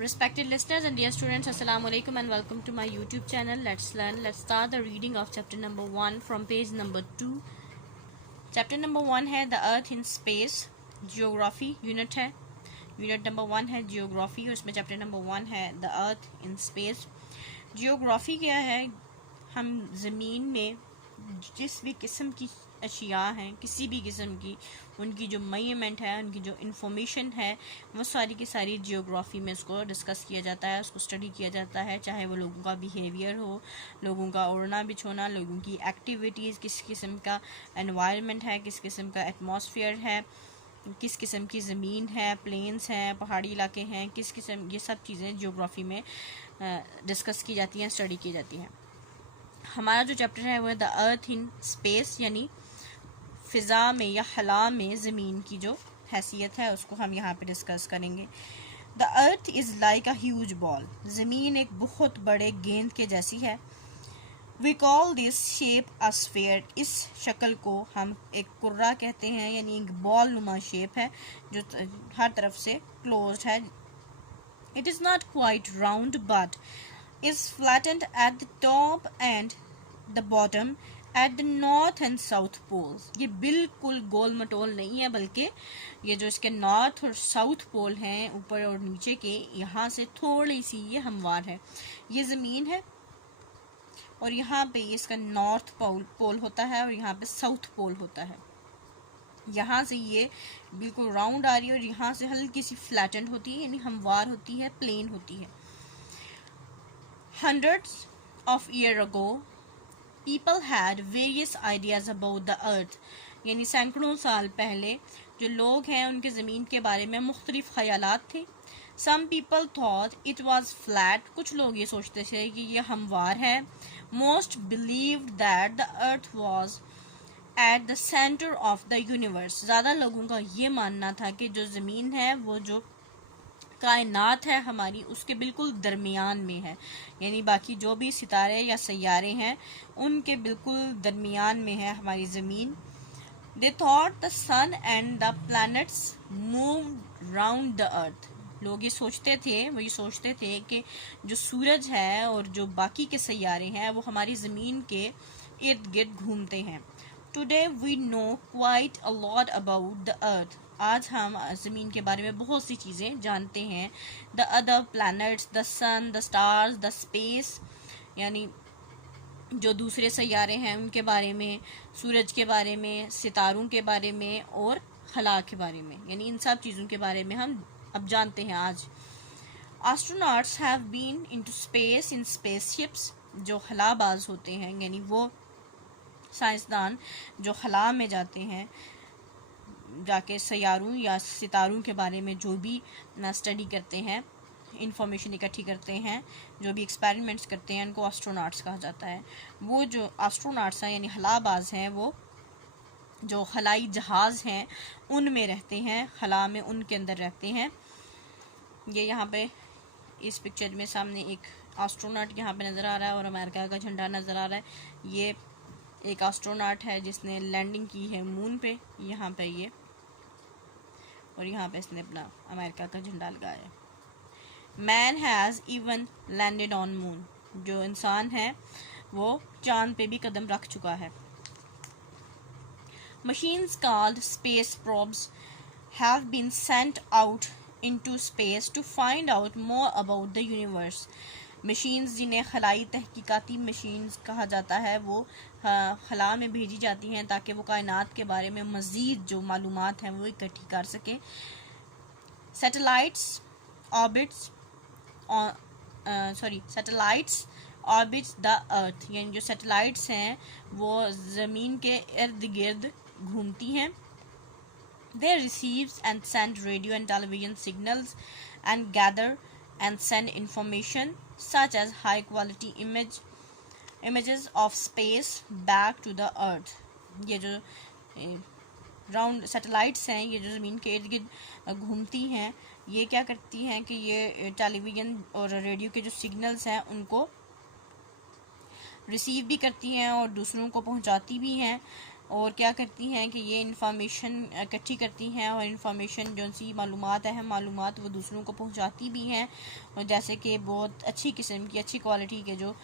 Respected listeners and dear students, Assalamu alaikum and welcome to my YouTube channel. Let's learn. Let's start the reading of chapter number 1 from page number 2. Chapter number 1 है The Earth in Space. Geography unit है. Unit number 1 है Geography. उसमें chapter number 1 है The Earth in Space. Geography क्या है? हम ज़मीन में जिस भी किस्म की अशिया हैं, किसी भी किस्म की, उनकी जो मेजरमेंट है, उनकी जो इंफॉर्मेशन है, वो सारी की सारी जियोग्राफी में उसको डिस्कस किया जाता है, उसको स्टडी किया जाता है। चाहे वो लोगों का बिहेवियर हो, लोगों का उड़ना बिछोना, लोगों की एक्टिविटीज़, किस किस्म का एनवायरनमेंट है, किस किस्म का एटमॉस्फेयर है, किस किस्म की ज़मीन है, प्लेन्स हैं, पहाड़ी इलाके हैं, किस किस्म, ये सब चीज़ें जियोग्राफी में डिस्कस की जाती हैं, स्टडी की जाती हैं। हमारा जो चैप्टर है वो है द अर्थ इन स्पेस, यानी फ़िज़ा में या खला में ज़मीन की जो हैसियत है उसको हम यहाँ पे डिस्कस करेंगे। The earth is like a huge ball, ज़मीन एक बहुत बड़े गेंद के जैसी है। We call this shape a sphere, इस शक्ल को हम एक कुर्रा कहते हैं, यानी एक बॉल नुमा शेप है जो हर तरफ से क्लोज्ड है। It is not quite round but is flattened at the top and the bottom at the north and south poles। ये बिल्कुल गोल मटोल नहीं है, बल्कि ये जो इसके नॉर्थ और साउथ पोल हैं, ऊपर और नीचे के, यहाँ से थोड़ी सी ये हमवार है। ये ज़मीन है और यहाँ पे इसका नॉर्थ पोल होता है और यहाँ पे साउथ पोल होता है। यहाँ से ये बिल्कुल राउंड आ रही है और यहाँ से हल्की सी फ्लैटेंड होती है, यानी हमवार होती है, प्लेन होती है। Hundreds of years ago, people had various ideas about the earth। यानी सैकड़ों साल पहले जो लोग हैं उनके ज़मीन के बारे में मुख्तलिफ ख़यालात थे। Some people thought it was flat। कुछ लोग ये सोचते थे कि ये हमवार है। Most believed that the earth was at the center of the universe। ज़्यादा लोगों का ये मानना था कि जो ज़मीन है वो जो कायनात है हमारी, उसके बिल्कुल दरमियान में है, यानी बाकी जो भी सितारे या सैयारे हैं उनके बिल्कुल दरमियान में है हमारी ज़मीन। They thought the sun and the planets move round the earth. लोग ये सोचते थे कि जो सूरज है और जो बाकी के सैयारे हैं वो हमारी ज़मीन के इर्द गिर्द घूमते हैं। Today we know quite a lot about the earth. आज हम ज़मीन के बारे में बहुत सी चीज़ें जानते हैं। The other planets, the sun, the stars, the space, यानी जो दूसरे सैयारे हैं उनके बारे में, सूरज के बारे में, सितारों के बारे में और खला के बारे में, यानी इन सब चीज़ों के बारे में हम अब जानते हैं आज। Astronauts have been into space in spaceships. जो खलाबाज होते हैं, यानी वो साइंसदान जो खला में जाते हैं, जाके सैयारों या सितारों के बारे में जो भी स्टडी करते हैं, इंफॉर्मेशन इकट्ठी करते हैं, जो भी एक्सपेरिमेंट्स करते हैं, उनको एस्ट्रोनॉट्स कहा जाता है। वो जो एस्ट्रोनॉट्स हैं यानी खलाबाज हैं, वो जो खलाई जहाज़ हैं उनमें रहते हैं, खला में उनके अंदर रहते हैं। ये यहाँ पे इस पिक्चर में सामने एक एस्ट्रोनॉट यहाँ पे नज़र आ रहा है और अमेरिका का झंडा नज़र आ रहा है। ये एक एस्ट्रोनॉट है जिसने लैंडिंग की है मून पे, यहाँ पे ये, और यहाँ पे इसने अपना अमेरिका का झंडा लगाया है। Man has even landed on moon. जो इंसान है वो चांद पे भी कदम रख चुका है। Machines called space probes have been sent out into space to find out more about the universe. Machines जिन्हें खलाई तहकीकाती मशीन्स कहा जाता है, वो खला में भेजी जाती हैं ताकि वो कायनात के बारे में मज़ीद जो मालूमात हैं वो इकट्ठी कर सकें। सैटेलाइट्स ऑर्बिट्स द अर्थ, यानी जो सैटेलाइट्स हैं वो ज़मीन के इर्द गिर्द घूमती हैं। They receives and send radio and television signals and gather and send information such as high quality images of space back to the earth। ये जो राउंड सैटेलाइट्स हैं, ये जो ज़मीन के इर्द गिर्द घूमती हैं, ये क्या करती हैं कि ये टेलीविज़न और रेडियो के जो सिग्नल्स हैं उनको रिसीव भी करती हैं और दूसरों को पहुंचाती भी हैं। और क्या करती हैं कि ये इंफॉर्मेशन इकट्ठी करती हैं और इंफॉर्मेशन जो सी मालूमात है मालूमात वो दूसरों को पहुंचाती भी हैं। और जैसे कि बहुत अच्छी किस्म की अच्छी क्वालिटी के जो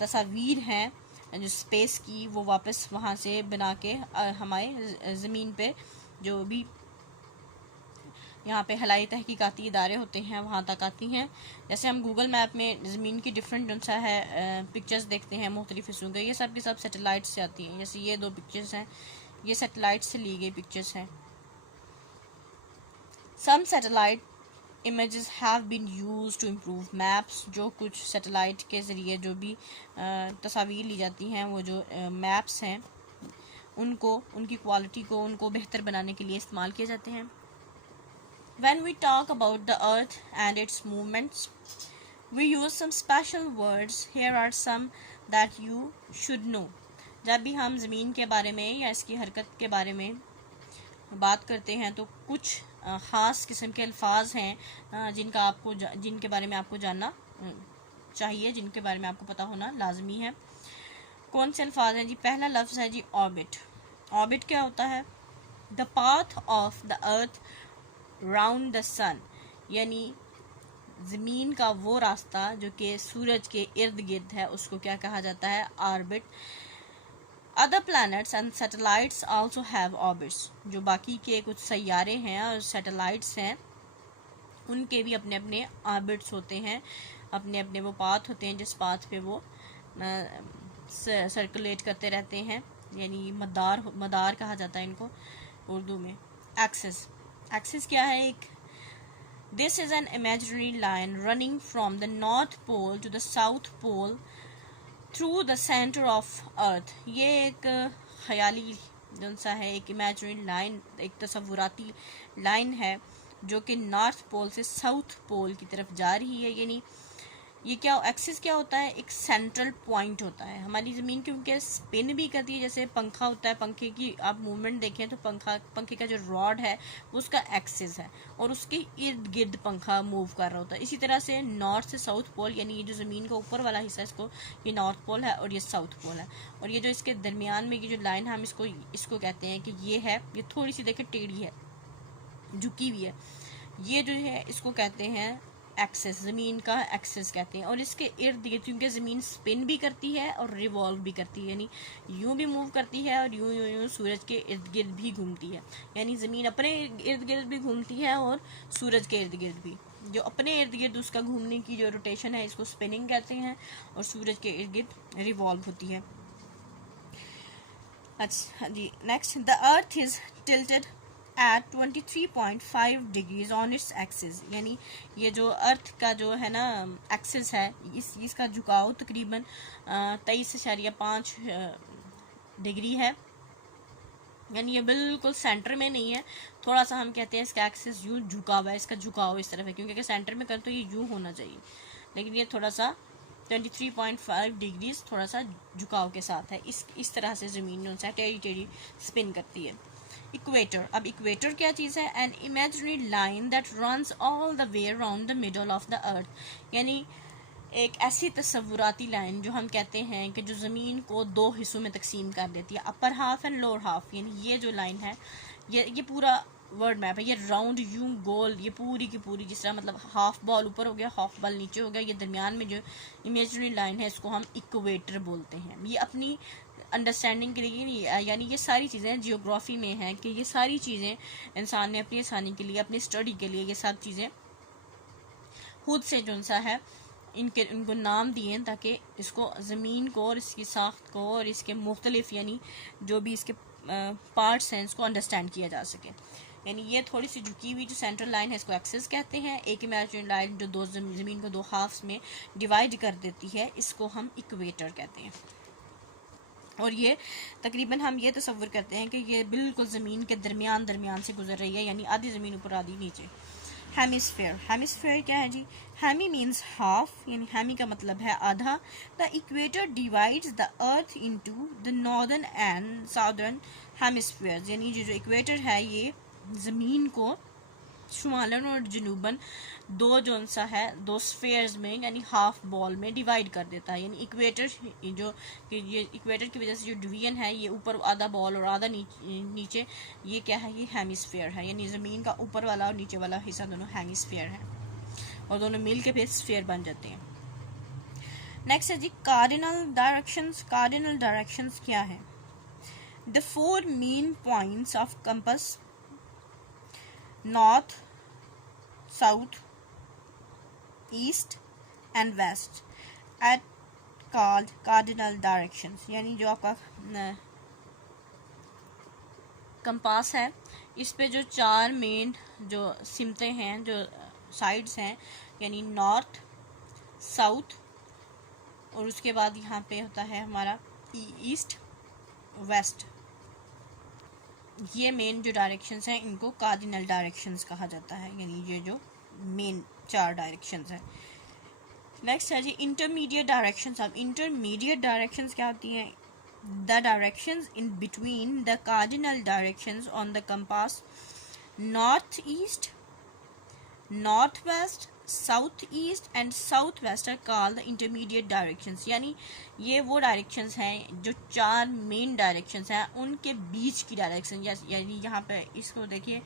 तस्वीर हैं जो स्पेस की वो वापस वहाँ से बना के हमारे ज़मीन पे जो भी यहाँ पे हलाई तहकीकाती इदारे होते हैं वहाँ तक आती हैं। जैसे हम गूगल मैप में ज़मीन की डिफरेंट जो सा है पिक्चर्स देखते हैं मुख्तलिफ हिस्सों के, ये सब की सब सैटेलाइट से आती हैं। जैसे ये 2 पिक्चर्स हैं, ये सैटेलाइट से ली गई पिक्चर्स हैं। Some satellite images have been used to improve maps, जो कुछ सैटेलाइट के ज़रिए जो भी तस्वीर ली जाती हैं वो जो मैप्स हैं उनको उनकी क्वालिटी को उनको बेहतर बनाने के लिए इस्तेमाल किए जाते हैं। When we talk about the earth and its movements, we use some special words. Here are some that you should know. जब भी हम ज़मीन के बारे में या इसकी हरकत के बारे में बात करते हैं तो कुछ ख़ास किस्म के अल्फाज हैं जिनके बारे में आपको जानना चाहिए, जिनके बारे में आपको पता होना लाजमी है। कौन से अल्फाज हैं जी? पहला लफ्ज़ है जी ऑर्बिट। ऑर्बिट क्या होता है? The path of the earth round the sun, यानी ज़मीन का वो रास्ता जो कि सूरज के इर्द गिर्द है उसको क्या कहा जाता है? Orbit. Other planets and satellites also have orbits, जो बाकी के कुछ सैयारे हैं और सैटेलाइट्स हैं उनके भी अपने अपने ऑर्बिट्स होते हैं, अपने अपने वो पाथ होते हैं जिस पाथ पे वो सर्कुलेट करते रहते हैं, यानी मदार कहा जाता है इनको उर्दू में। एक्सिस, एक्सिस क्या है? एक this is an imaginary line running from the north pole to the south pole through the centre of earth. ये एक ख्याली जो सा है, एक इमेजिनरी लाइन, एक तसव्वुराती लाइन है जो कि नॉर्थ पोल से साउथ पोल की तरफ जा रही है। यानी ये क्या एक्सिस क्या होता है? एक सेंट्रल पॉइंट होता है। हमारी ज़मीन क्योंकि स्पिन भी करती है, जैसे पंखा होता है, पंखे की आप मूवमेंट देखें तो पंखे का जो रॉड है वो उसका एक्सिस है और उसके इर्द गिर्द पंखा मूव कर रहा होता है। इसी तरह से नॉर्थ से साउथ पोल, यानी ये जो ज़मीन का ऊपर वाला हिस्सा है इसको ये नॉर्थ पोल है और ये साउथ पोल है, और ये जो इसके दरमियान में ये जो लाइन है हम इसको कहते हैं कि ये है, ये थोड़ी सी देखें टेढ़ी है, झुकी हुई है, ये जो है इसको कहते हैं एक्सिस, ज़मीन का एक्सिस कहते हैं। और इसके इर्द गिर्द क्योंकि ज़मीन स्पिन भी करती है और रिवॉल्व भी करती है, यानी यूं भी मूव करती है और यूं सूरज के इर्द गिर्द भी घूमती है, यानी ज़मीन अपने इर्द गिर्द भी घूमती है और सूरज के इर्द गिर्द भी। जो अपने इर्द गिर्द उसका घूमने की जो रोटेशन है इसको स्पिनिंग कहते हैं और सूरज के इर्द गिर्द रिवॉल्व होती है। अच्छा जी, next, the earth is tilted at 23.5 degrees on its axis, यानी ये जो अर्थ का जो है ना एक्सिस है इसका झुकाव तकरीबन 23.5 डिग्री है, यानी ये बिल्कुल सेंटर में नहीं है, थोड़ा सा हम कहते हैं इसका एक्सिस यूँ झुका हुआ है, इसका झुकाव इस तरफ है, क्योंकि सेंटर में कर तो ये यूँ होना चाहिए, लेकिन ये थोड़ा सा 23.5 डिग्रीज थोड़ा सा झुकाव के साथ है। इस तरह से ज़मीन जो है टेढ़ी स्पिन करती है। इक्वेटर, अब इक्वेटर क्या चीज़ है? N imaginary line that runs all the way around the middle of the अर्थ, यानी एक ऐसी तस्वुराती लाइन जो हम कहते हैं कि जो ज़मीन को 2 हिस्सों में तकसीम कर देती है, upper half and lower half, यानी ये जो लाइन है ये पूरा वर्ड मैप है, ये राउंड यूं गोल, ये पूरी की पूरी जिस तरह मतलब हाफ बॉल ऊपर हो गया, हाफ बॉल नीचे हो गया, ये दरमियान में जो इमेजिनरी लाइन है इसको हम इक्वेटर बोलते हैं। ये अपनी अंडरस्टैंडिंग के लिए, यानी ये सारी चीज़ें जियोग्राफी में हैं कि ये सारी चीज़ें इंसान ने अपनी आसानी के लिए, अपनी स्टडी के लिए ये सब चीज़ें खुद से जो सा है इनको नाम दिए ताकि इसको ज़मीन को और इसकी साख्त को और इसके मुख्तलिफ यानी जो भी इसके पार्ट्स हैं इसको अंडरस्टैंड किया जा सके। यानी ये थोड़ी सी झुकी हुई जो सेंट्रल लाइन है इसको एक्सिस कहते हैं। एक इमेजिनरी लाइन जो दो ज़मीन को 2 हाफ्स में डिवाइड कर देती है इसको हम इक्वेटर कहते हैं। और ये तकरीबन हम ये तसव्वुर करते हैं कि ये बिल्कुल ज़मीन के दरमियान से गुजर रही है, यानी आधी ज़मीन ऊपर आधी नीचे। हेमिस्फेयर, हेमिस्फेयर क्या है जी? हेमी मीन्स हाफ, यानी हेमी का मतलब है आधा। The equator divides the earth into the northern and southern hemisphere, यानी जो इक्वेटर है ये ज़मीन को शुमालन और जनूबन दो जो सा है दो स्फेयर्स में यानी हाफ बॉल में डिवाइड कर देता है। यानी इक्वेटर जो ये इक्वेटर की वजह से जो डिवीजन है ये ऊपर आधा बॉल और आधा नीचे ये क्या है, ये हेमिस्फेयर है। यानी ज़मीन का ऊपर वाला और नीचे वाला हिस्सा दोनों हेमिस्फेयर है और दोनों मिल के फिर स्फेयर बन जाते हैं। नेक्स्ट है जी कार्डिनल डायरेक्शंस। कार्डिनल डायरेक्शंस क्या है? The 4 main points of compass, north, south, east and west are called cardinal directions. यानी जो आपका कंपास है इस पे जो 4 मेन जो सिमतें हैं, जो साइड्स हैं, यानी नॉर्थ, साउथ और उसके बाद यहाँ पे होता है हमारा ईस्ट, वेस्ट, ये मेन जो डायरेक्शंस हैं इनको कार्डिनल डायरेक्शंस कहा जाता है। यानी ये जो मेन 4 डायरेक्शंस हैं। नेक्स्ट है जी इंटरमीडिएट डायरेक्शंस। अब इंटरमीडिएट डायरेक्शंस क्या होती हैं? The directions in between the cardinal directions on the compass, north east, north west, south east and south west are called the intermediate directions. यानी ये वो डायरेक्शंस हैं जो 4 मेन डायरेक्शंस हैं उनके बीच की डायरेक्शन। यानी यहाँ पे इसको देखिए,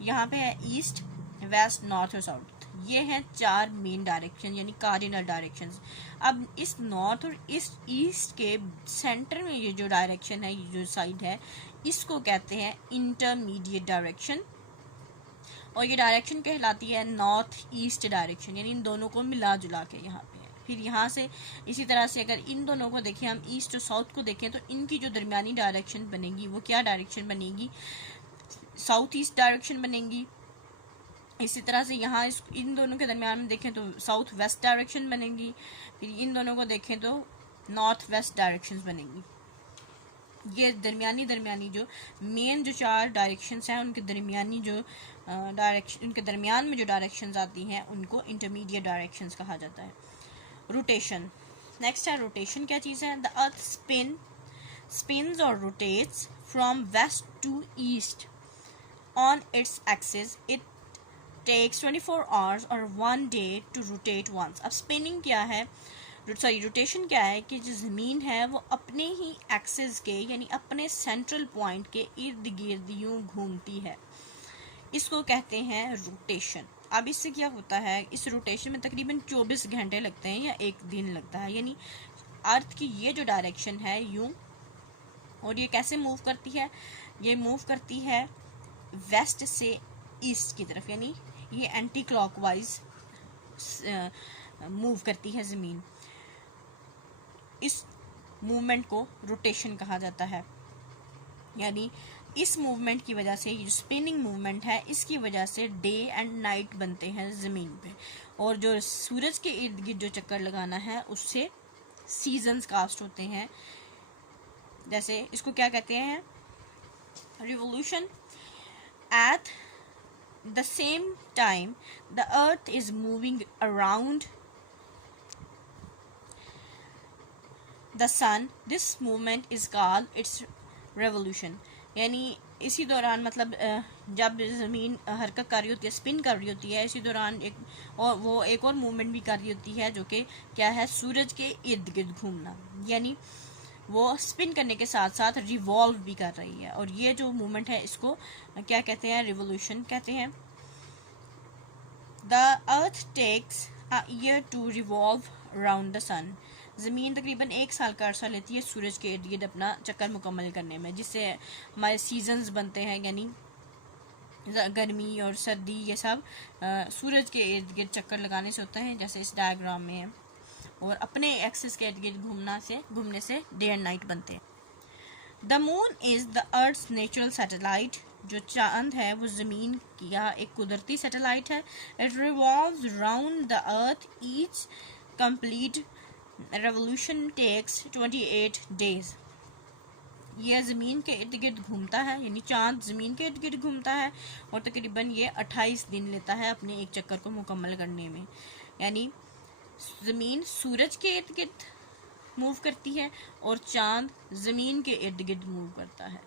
यहाँ पे है ईस्ट, वेस्ट, नॉर्थ और साउथ, ये हैं 4 मेन डायरेक्शन यानी कार्डिनल डायरेक्शंस। अब इस नॉर्थ और ईस्ट के सेंटर में ये जो डायरेक्शन है, ये जो साइड है, इसको कहते हैं इंटरमीडिएट डायरेक्शन और ये डायरेक्शन कहलाती है नॉर्थ ईस्ट डायरेक्शन। यानी इन दोनों को मिला जुला के यहाँ पे है। फिर यहाँ से इसी तरह से अगर इन दोनों को देखें, हम ईस्ट और साउथ को देखें, तो इनकी जो दरमियानी डायरेक्शन बनेगी वो क्या डायरेक्शन बनेगी? साउथ ईस्ट डायरेक्शन बनेगी। इसी तरह से यहाँ इन दोनों के दरमियान में देखें तो साउथ वेस्ट डायरेक्शन बनेगी। फिर इन दोनों को देखें तो नॉर्थ वेस्ट डायरेक्शन बनेगी। ये दरमियानी जो मेन जो 4 डायरेक्शंस हैं उनके दरमियानी जो उनके दरमियान में जो डायरेक्शंस आती हैं उनको इंटरमीडिएट डायरेक्शंस कहा जाता है। रोटेशन। नेक्स्ट है रोटेशन क्या चीज़ है? द अर्थ स्पिन्स और rotates from west to east on its axis. It takes 24 hours or 1 day to rotate once। अब स्पिनिंग क्या है, रोटेशन क्या है कि जो ज़मीन है वो अपने ही एक्सिस के यानी अपने सेंट्रल पॉइंट के इर्द गिर्द यूं घूमती है, इसको कहते हैं रोटेशन। अब इससे क्या होता है, इस रोटेशन में तकरीबन 24 घंटे लगते हैं या 1 दिन लगता है। यानी अर्थ की ये जो डायरेक्शन है यूं, और ये कैसे मूव करती है? ये मूव करती है वेस्ट से ईस्ट की तरफ, यानी ये एंटी क्लॉकवाइज मूव करती है ज़मीन। इस मूवमेंट को रोटेशन कहा जाता है। यानी इस मूवमेंट की वजह से, ये जो स्पिनिंग मूवमेंट है, इसकी वजह से डे एंड नाइट बनते हैं ज़मीन पे, और जो सूरज के इर्द गिर्द जो चक्कर लगाना है उससे सीजन्स कास्ट होते हैं। जैसे इसको क्या कहते हैं? Revolution. At the same time the earth is moving around the sun, this movement is called its revolution. यानी इसी दौरान, मतलब जब ज़मीन हरकत कर रही होती है, स्पिन कर रही होती है, इसी दौरान एक और मूवमेंट भी कर रही होती है जो कि क्या है? सूरज के इर्द गिर्द घूमना। यानी वो स्पिन करने के साथ साथ रिवॉल्व भी कर रही है, और ये जो मूवमेंट है इसको क्या कहते हैं? रिवोल्यूशन कहते हैं। The earth takes a year to revolve around the sun. ज़मीन तकरीबन 1 साल का अर्सा लेती है सूरज के इर्द गिर्द अपना चक्कर मुकम्मल करने में, जिससे हमारे सीजन्स बनते हैं। यानी गर्मी और सर्दी ये सब सूरज के इर्द गिर्द चक्कर लगाने से होता है, जैसे इस डायग्राम में है। और अपने एक्सिस के इर्द गिर्द घूमने से डे एंड नाइट बनते हैं। The moon is the earth's natural satellite. जो चांद है वो ज़मीन का एक कुदरती सैटेलाइट है। It revolves round the earth. Each complete revolution takes 28 days। यह ज़मीन के इर्द गिर्द घूमता है, यानी चांद ज़मीन के इर्द गिर्द घूमता है, और तकरीबन ये 28 दिन लेता है अपने एक चक्कर को मुकम्मल करने में। यानी ज़मीन सूरज के इर्द गिर्द मूव करती है और चांद ज़मीन के इर्द गिर्द मूव करता है।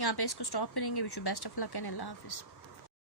यहाँ पे इसको स्टॉप करेंगे। Wish you best of luck and अल्लाह हाफिज़।